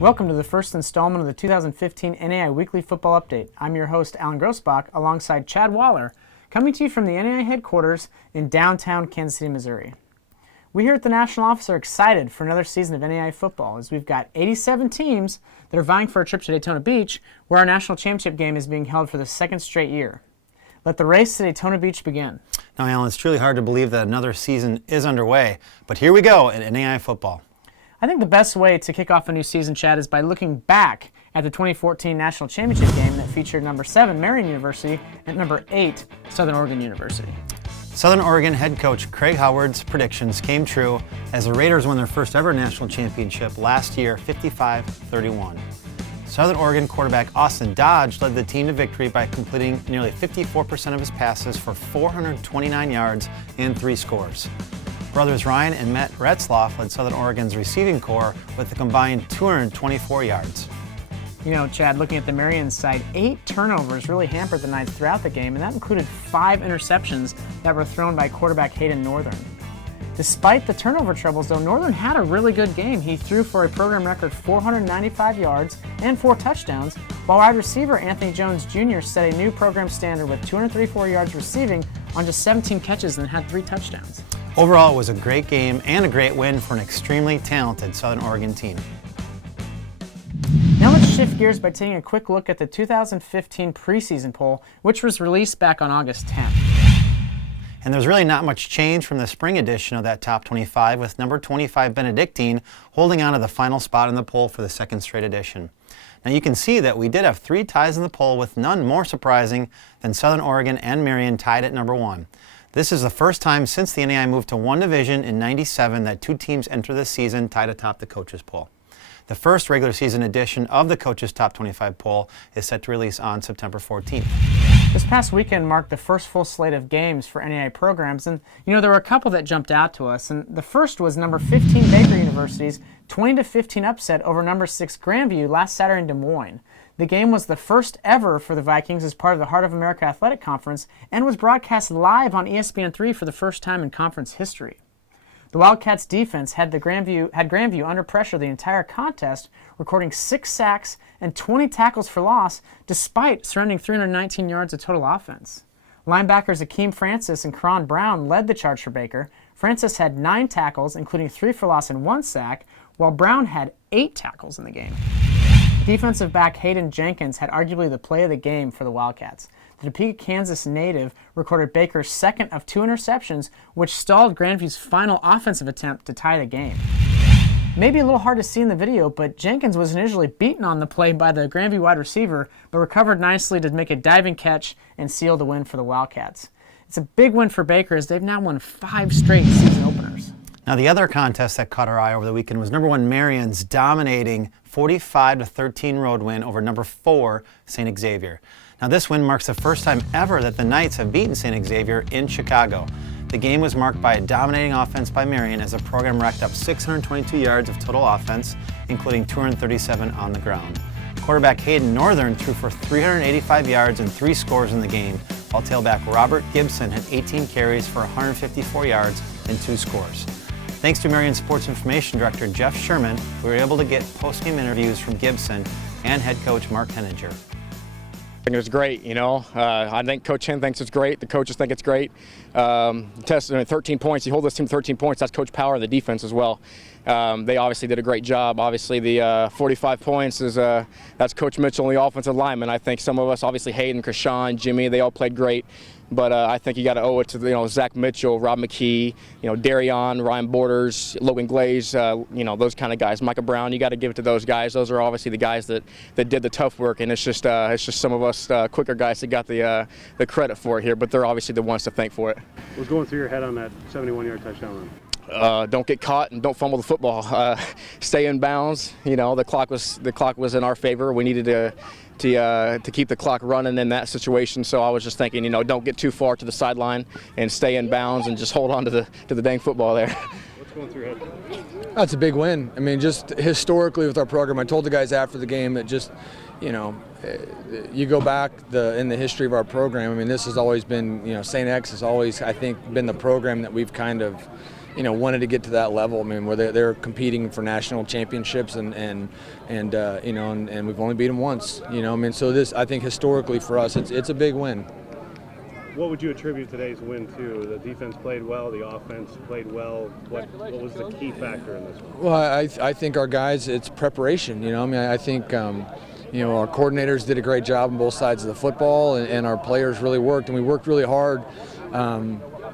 Welcome to the first installment of the 2015 NAIA Weekly Football Update. I'm your host, Alan Grossbach, alongside Chad Waller, coming to you from the NAIA headquarters in downtown Kansas City, Missouri. We here at the National Office are excited for another season of NAIA football, as we've got 87 teams that are vying for a trip to Daytona Beach, where our national championship game is being held for the second straight year. Let the race to Daytona Beach begin. Now, Alan, it's truly hard to believe that another season is underway, but here we go at NAIA football. I think the best way to kick off a new season, Chad, is by looking back at the 2014 National Championship game that featured number 7, Marian University, and number 8, Southern Oregon University. Southern Oregon head coach Craig Howard's predictions came true as the Raiders won their first ever national championship last year, 55-31. Southern Oregon quarterback Austin Dodge led the team to victory by completing nearly 54% of his passes for 429 yards and 3 scores. Brothers Ryan and Matt Retzloff led Southern Oregon's receiving corps with a combined 224 yards. You know, Chad, looking at the Marian side, 8 turnovers really hampered the Knights throughout the game, and that included 5 interceptions that were thrown by quarterback Hayden Northern. Despite the turnover troubles, though, Northern had a really good game. He threw for a program record 495 yards and 4 touchdowns, while wide receiver Anthony Jones Jr. set a new program standard with 234 yards receiving on just 17 catches and had 3 touchdowns. Overall, it was a great game and a great win for an extremely talented Southern Oregon team. Now let's shift gears by taking a quick look at the 2015 preseason poll, which was released back on August 10th. And there's really not much change from the spring edition of that top 25, with number 25 Benedictine holding on to the final spot in the poll for the second straight edition. Now you can see that we did have 3 ties in the poll, with none more surprising than Southern Oregon and Marian tied at number 1. This is the first time since the NAIA moved to one division in '97 that 2 teams enter this season tied atop the coaches poll. The first regular season edition of the coaches top 25 poll is set to release on September 14th. This past weekend marked the first full slate of games for NAIA programs, and you know, there were a couple that jumped out to us, and the first was number 15 Baker University's 20-15 upset over number 6 Grandview last Saturday in Des Moines. The game was the first ever for the Vikings as part of the Heart of America Athletic Conference and was broadcast live on ESPN3 for the first time in conference history. The Wildcats defense had Grandview under pressure the entire contest, recording 6 sacks and 20 tackles for loss, despite surrendering 319 yards of total offense. Linebackers Akeem Francis and Karan Brown led the charge for Baker. Francis had 9 tackles, including 3 for loss and 1 sack, while Brown had 8 tackles in the game. Defensive back Hayden Jenkins had arguably the play of the game for the Wildcats. The Topeka, Kansas native recorded Baker's second of 2 interceptions, which stalled Grandview's final offensive attempt to tie the game. Maybe a little hard to see in the video, but Jenkins was initially beaten on the play by the Grandview wide receiver, but recovered nicely to make a diving catch and seal the win for the Wildcats. It's a big win for Baker, as they've now won 5 straight season openers. Now, the other contest that caught our eye over the weekend was number 1 Marian's dominating 45-13 road win over number 4 St. Xavier. Now, this win marks the first time ever that the Knights have beaten St. Xavier in Chicago. The game was marked by a dominating offense by Marian as the program racked up 622 yards of total offense, including 237 on the ground. Quarterback Hayden Northern threw for 385 yards and 3 scores in the game, while tailback Robert Gibson had 18 carries for 154 yards and 2 scores. Thanks to Marian Sports Information Director Jeff Sherman, we were able to get post-game interviews from Gibson and head coach Mark Henninger. I think it was great, you know. I think Coach Hen thinks it's great. The coaches think it's great. 13 points. You hold this team 13 points. That's Coach Power and the defense as well. They obviously did a great job. Obviously, the 45 points is that's Coach Mitchell and the offensive lineman. I think some of us, obviously Hayden, Krishan, Jimmy, they all played great. But I think you got to owe it to Zach Mitchell, Rob McKee, Darion, Ryan Borders, Logan Glaze, those kind of guys. Micah Brown, you got to give it to those guys. Those are obviously the guys that did the tough work, and it's just some of us quicker guys that got the credit for it here. But they're obviously the ones to thank for it. What was going through your head on that 71-yard touchdown run? Don't get caught and don't fumble the football. Stay in bounds. The clock was in our favor. We needed to keep the clock running in that situation. So I was just thinking, don't get too far to the sideline and stay in bounds and just hold on to the dang football there. What's going through your head? That's a big win. I mean, just historically with our program, I told the guys after the game that just, you go back in the history of our program. I mean, this has always been, St. X has always, I think, been the program that we've kind of, wanted to get to that level. I mean, where they're competing for national championships, and we've only beat them once. I mean, so this, I think, historically for us, it's a big win. What would you attribute today's win to? The defense played well, the offense played well. What was the key factor in this one? Well, I think our guys, it's preparation. I mean, I think our coordinators did a great job on both sides of the football, and our players really worked, and we worked really hard.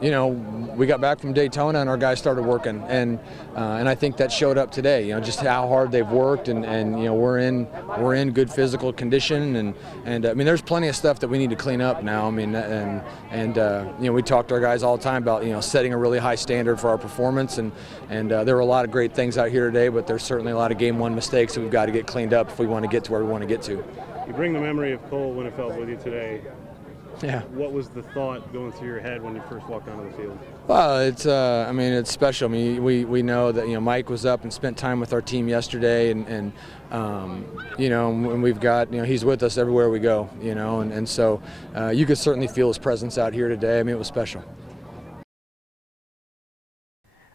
We got back from Daytona and our guys started working, and I think that showed up today. Just how hard they've worked, and we're in good physical condition, and I mean, there's plenty of stuff that we need to clean up now. I mean, and we talk to our guys all the time about setting a really high standard for our performance, and there were a lot of great things out here today, but there's certainly a lot of game one mistakes that we've got to get cleaned up if we want to get to where we want to get to. You bring the memory of Cole Winnefeld with you today. Yeah. What was the thought going through your head when you first walked onto the field? Well, it's special. I mean, we know that Mike was up and spent time with our team yesterday, and we've got he's with us everywhere we go, and so you could certainly feel his presence out here today. I mean, it was special.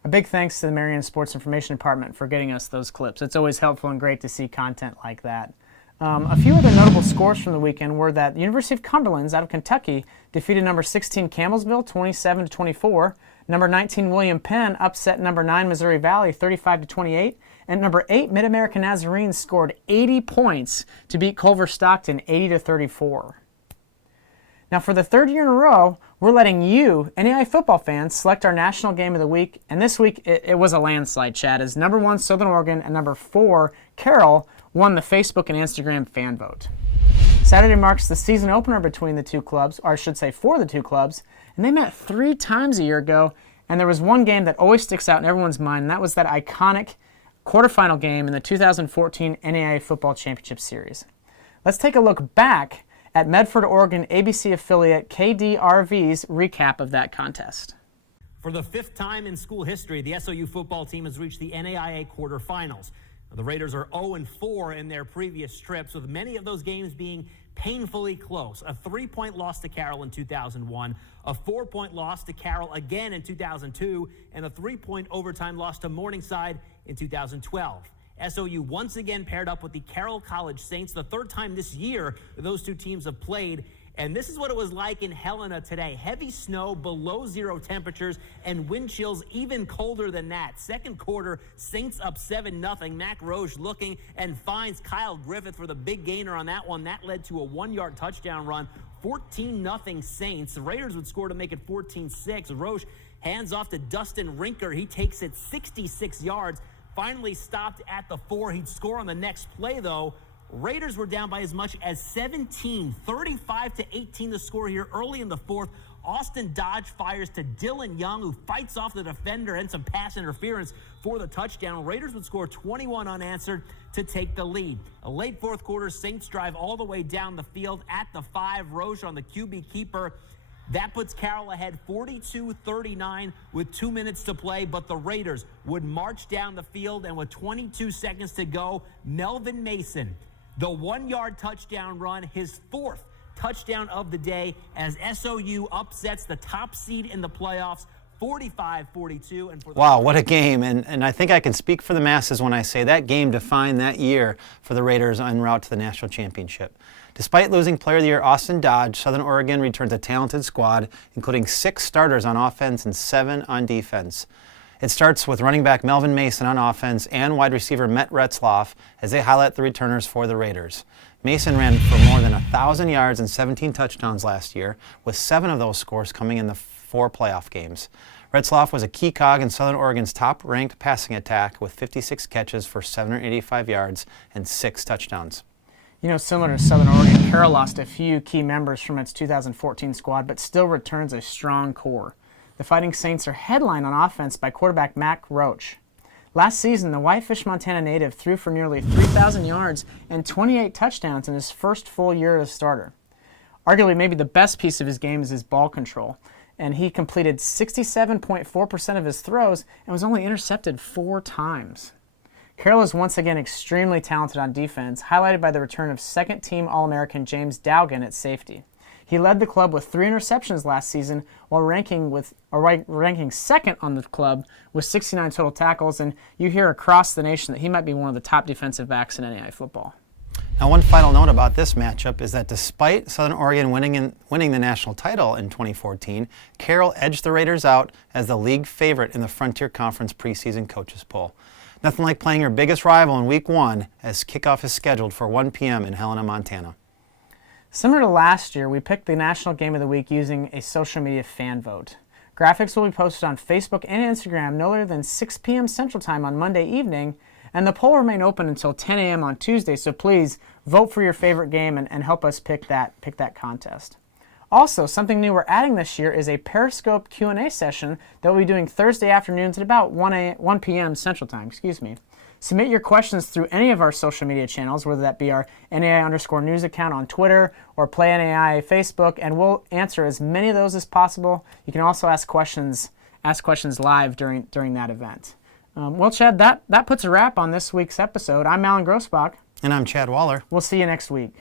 A big thanks to the Marion Sports Information Department for getting us those clips. It's always helpful and great to see content like that. A few other notable scores from the weekend were that the University of Cumberland's out of Kentucky defeated number 16 Campbellsville 27-24. Number 19 William Penn upset number 9 Missouri Valley 35-28, and number 8 Mid-American Nazarenes scored 80 points to beat Culver Stockton 80-34. Now, for the third year in a row, we're letting you, NAIA football fans, select our national game of the week, and this week it was a landslide, Chad, as number 1 Southern Oregon and number 4 Carroll won the Facebook and Instagram fan vote. Saturday marks the season opener between the two clubs, or I should say for the two clubs, and they met 3 times a year ago, and there was one game that always sticks out in everyone's mind, and that was that iconic quarterfinal game in the 2014 NAIA Football Championship Series. Let's take a look back at Medford, Oregon ABC affiliate KDRV's recap of that contest. For the 5th time in school history, the SOU football team has reached the NAIA quarterfinals. The Raiders are 0-4 in their previous trips, with many of those games being painfully close. A 3-point loss to Carroll in 2001, a 4-point loss to Carroll again in 2002, and a 3-point overtime loss to Morningside in 2012. SOU once again paired up with the Carroll College Saints, the 3rd time this year those two teams have played. And this is what it was like in Helena today. Heavy snow, below 0 temperatures, and wind chills even colder than that. Second quarter, Saints up 7-0. Mac Roche looking and finds Kyle Griffith for the big gainer on that one. That led to a 1-yard touchdown run. 14-0 Saints. The Raiders would score to make it 14-6. Roche hands off to Dustin Rinker. He takes it 66 yards. Finally stopped at the 4. He'd score on the next play, though. Raiders were down by as much as 17, 35-18 the score here early in the 4th. Austin Dodge fires to Dylan Young, who fights off the defender and some pass interference for the touchdown. Raiders would score 21 unanswered to take the lead. A late 4th quarter, Saints drive all the way down the field at the 5. Roche on the QB keeper. That puts Carroll ahead 42-39 with 2 minutes to play, but the Raiders would march down the field, and with 22 seconds to go, Melvin Mason, the 1-yard touchdown run, his 4th touchdown of the day, as SOU upsets the top seed in the playoffs 45-42. And wow, what a game. And I think I can speak for the masses when I say that game defined that year for the Raiders en route to the national championship. Despite losing Player of the Year Austin Dodge, Southern Oregon returns a talented squad, including 6 starters on offense and 7 on defense. It starts with running back Melvin Mason on offense and wide receiver Matt Retzloff as they highlight the returners for the Raiders. Mason ran for more than 1,000 yards and 17 touchdowns last year, with 7 of those scores coming in the 4 playoff games. Retzloff was a key cog in Southern Oregon's top-ranked passing attack with 56 catches for 785 yards and 6 touchdowns. Similar to Southern Oregon, Carroll lost a few key members from its 2014 squad, but still returns a strong core. The Fighting Saints are headlined on offense by quarterback Mac Roche. Last season, the Whitefish, Montana native threw for nearly 3,000 yards and 28 touchdowns in his first full year as starter. Arguably, maybe the best piece of his game is his ball control, and he completed 67.4% of his throws and was only intercepted 4 times. Carroll is once again extremely talented on defense, highlighted by the return of second-team All-American James Dowgan at safety. He led the club with 3 interceptions last season, while ranking second on the club with 69 total tackles. And you hear across the nation that he might be one of the top defensive backs in NAIA football. Now, one final note about this matchup is that despite Southern Oregon winning the national title in 2014, Carroll edged the Raiders out as the league favorite in the Frontier Conference preseason coaches poll. Nothing like playing your biggest rival in Week 1, as kickoff is scheduled for 1 p.m. in Helena, Montana. Similar to last year, we picked the National Game of the Week using a social media fan vote. Graphics will be posted on Facebook and Instagram no later than 6 p.m. Central Time on Monday evening, and the poll will remain open until 10 a.m. on Tuesday, so please vote for your favorite game and help us pick that contest. Also, something new we're adding this year is a Periscope Q&A session that we'll be doing Thursday afternoons at about 1 p.m. Central Time. Submit your questions through any of our social media channels, whether that be our NAI_news account on Twitter or Play NAI Facebook, and we'll answer as many of those as possible. You can also ask questions live during that event. Well, Chad, that puts a wrap on this week's episode. I'm Alan Grossbach. And I'm Chad Waller. We'll see you next week.